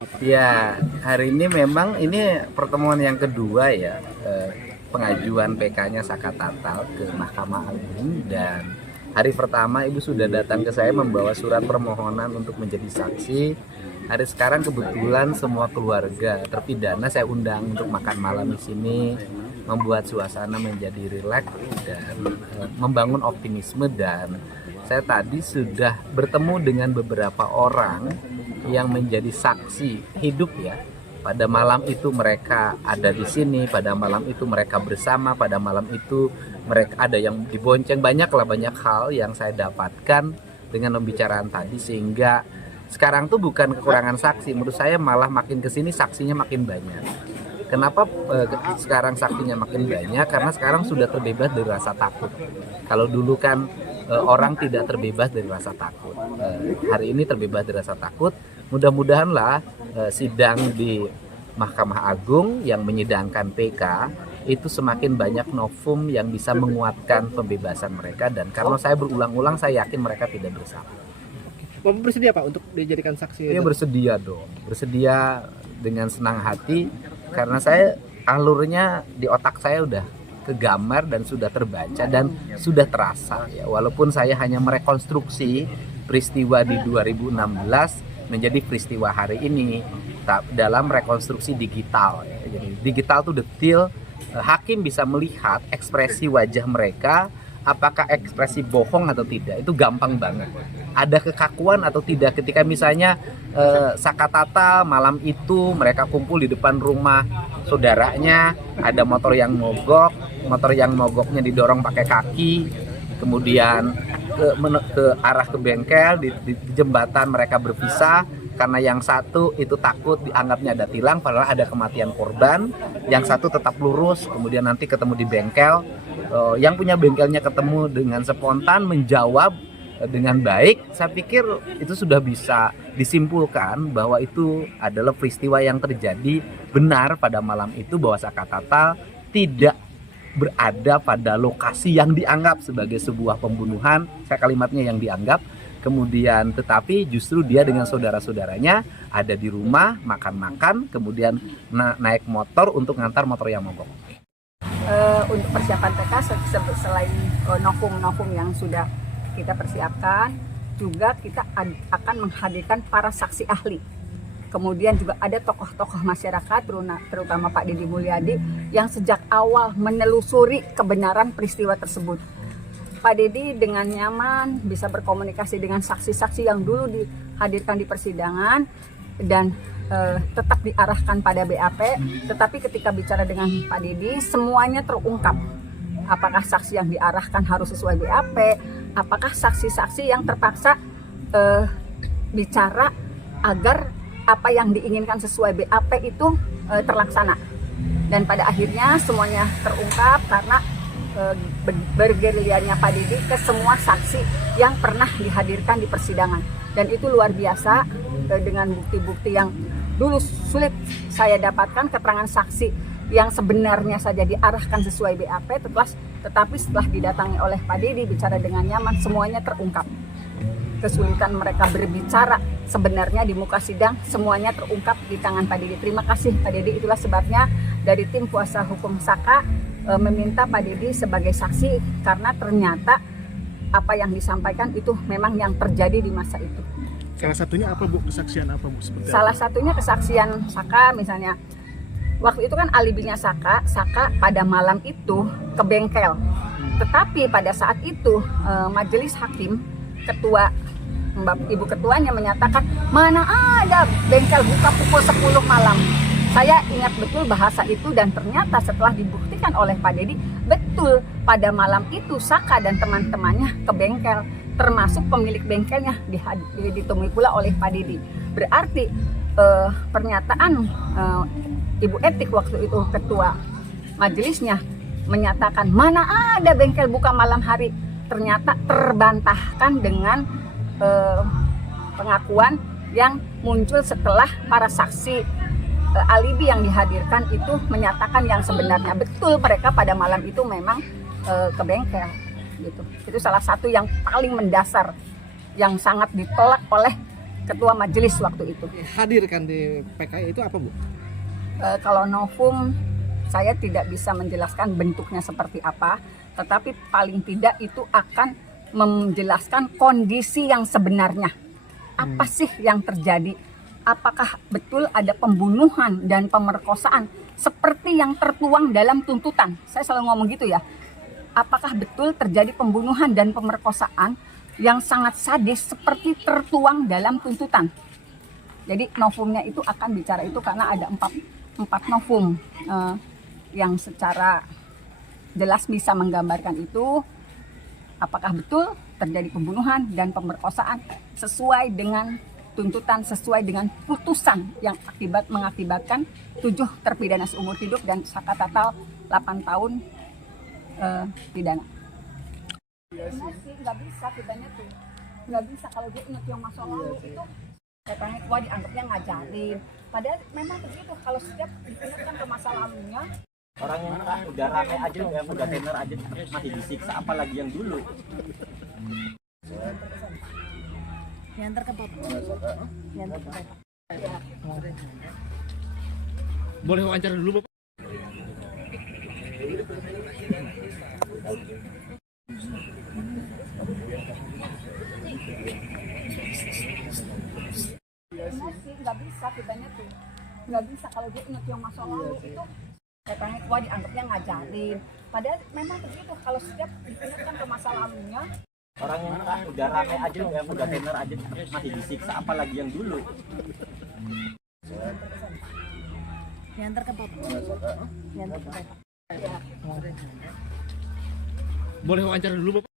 Ya, hari ini memang ini pertemuan yang kedua ya, pengajuan PK-nya Saka Tatal ke Mahkamah Agung, dan hari pertama Ibu sudah datang ke saya membawa surat permohonan untuk menjadi saksi. Hari sekarang kebetulan semua keluarga terpidana saya undang untuk makan malam di sini, membuat suasana menjadi rileks dan membangun optimisme. Dan saya tadi sudah bertemu dengan beberapa orang yang menjadi saksi hidup ya. Pada malam itu mereka ada di sini, pada malam itu mereka bersama, pada malam itu mereka ada yang dibonceng, banyak hal yang saya dapatkan dengan pembicaraan tadi, sehingga sekarang tuh bukan kekurangan saksi, menurut saya malah makin kesini saksinya makin banyak. Kenapa sekarang saksinya makin banyak? Karena sekarang sudah terbebas dari rasa takut. Kalau dulu kan orang tidak terbebas dari rasa takut. Hari ini terbebas dari rasa takut. Mudah-mudahanlah sidang di Mahkamah Agung yang menyidangkan PK itu semakin banyak novum yang bisa menguatkan pembebasan mereka. Dan karena saya berulang-ulang, saya yakin mereka tidak bersalah. Bapak bersedia Pak untuk dijadikan saksi? Saya bersedia dong, bersedia dengan senang hati, karena saya alurnya di otak saya udah kegambar dan sudah terbaca dan sudah terasa ya. Walaupun saya hanya merekonstruksi peristiwa di 2016 menjadi peristiwa hari ini dalam rekonstruksi digital ya. Jadi digital tuh detail, hakim bisa melihat ekspresi wajah mereka, apakah ekspresi bohong atau tidak, itu gampang banget. Ada kekakuan atau tidak ketika misalnya Saka Tatal malam itu mereka kumpul di depan rumah saudaranya, ada motor yang mogoknya didorong pakai kaki, kemudian ke arah ke bengkel, di jembatan mereka berpisah karena yang satu itu takut dianggapnya ada tilang padahal ada kematian korban, yang satu tetap lurus, kemudian nanti ketemu di bengkel, yang punya bengkelnya ketemu dengan spontan menjawab dengan baik. Saya pikir itu sudah bisa disimpulkan bahwa itu adalah peristiwa yang terjadi benar pada malam itu, bahwa Saka Tatal tidak berada pada lokasi yang dianggap sebagai sebuah pembunuhan. Saya kalimatnya yang dianggap, kemudian tetapi justru dia dengan saudara-saudaranya ada di rumah makan-makan, kemudian naik motor untuk ngantar motor yang mogok. Untuk persiapan PK selain novum yang sudah kita persiapkan, juga kita akan menghadirkan para saksi ahli. Kemudian juga ada tokoh-tokoh masyarakat, terutama Pak Deddy Mulyadi, yang sejak awal menelusuri kebenaran peristiwa tersebut. Pak Deddy dengan nyaman bisa berkomunikasi dengan saksi-saksi yang dulu dihadirkan di persidangan dan tetap diarahkan pada BAP. Tetapi ketika bicara dengan Pak Deddy, semuanya terungkap. Apakah saksi yang diarahkan harus sesuai BAP, apakah saksi-saksi yang terpaksa bicara agar apa yang diinginkan sesuai BAP itu terlaksana. Dan pada akhirnya semuanya terungkap karena bergerilyanya Pak Deddy ke semua saksi yang pernah dihadirkan di persidangan. Dan itu luar biasa, dengan bukti-bukti yang dulu sulit saya dapatkan, keterangan saksi yang sebenarnya saja diarahkan sesuai BAP, tetapi setelah didatangi oleh Pak Deddy bicara dengan nyaman, semuanya terungkap. Kesulitan mereka berbicara sebenarnya di muka sidang, semuanya terungkap di tangan Pak Deddy. Terima kasih Pak Deddy. Itulah sebabnya dari tim kuasa hukum Saka meminta Pak Deddy sebagai saksi, karena ternyata apa yang disampaikan itu memang yang terjadi di masa itu. Salah satunya apa Bu? Kesaksian apa Bu? Salah satunya kesaksian Saka, misalnya waktu itu kan alibinya Saka pada malam itu ke bengkel. Tetapi pada saat itu majelis hakim, Ibu ketuanya menyatakan mana ada bengkel buka pukul 10 malam. Saya ingat betul bahasa itu, dan ternyata setelah dibuktikan oleh Pak Deddy, betul pada malam itu Saka dan teman-temannya ke bengkel, termasuk pemilik bengkelnya ditemui pula oleh Pak Deddy. Berarti pernyataan Ibu Etik waktu itu ketua majelisnya menyatakan mana ada bengkel buka malam hari, ternyata terbantahkan dengan pengakuan yang muncul setelah para saksi alibi yang dihadirkan itu menyatakan yang sebenarnya. Betul mereka pada malam itu memang ke bengkel gitu. Itu salah satu yang paling mendasar yang sangat ditolak oleh ketua majelis waktu itu. Hadir kan di PKI itu apa Bu? Kalau novum saya tidak bisa menjelaskan bentuknya seperti apa, tetapi paling tidak itu akan menjelaskan kondisi yang sebenarnya. Apa sih yang terjadi? Apakah betul ada pembunuhan dan pemerkosaan seperti yang tertuang dalam tuntutan? Saya selalu ngomong gitu ya. Apakah betul terjadi pembunuhan dan pemerkosaan yang sangat sadis seperti tertuang dalam tuntutan? Jadi novumnya itu akan bicara itu karena ada empat novum yang secara jelas bisa menggambarkan itu, apakah betul terjadi pembunuhan dan pemerkosaan sesuai dengan tuntutan, sesuai dengan putusan yang mengakibatkan 7 terpidana seumur hidup dan saka total 8 tahun pidana. Nggak bisa kitanya tuh, nggak bisa kalau dia ingat yang masa lalu itu katanya tua dianggapnya ngajarin. Padahal memang begitu, kalau setiap diingatkan ke masa lalunya. Orang yang udah rame aja, udah tenar aja masih disiksa, apalagi yang dulu. Yang terkebut. Boleh wawancara dulu Bapak? Nggak bisa kitanya tuh, nggak bisa kalau dia ingat yang masa lalu itu katanya tua dianggapnya ngajarin. Padahal memang begitu, kalau setiap diingatkan ke masa lalunya. Orang yang udah rame aja, udah tenar aja masih disiksa, apalagi yang dulu. Yang terkebut. Boleh wawancara dulu Bapak?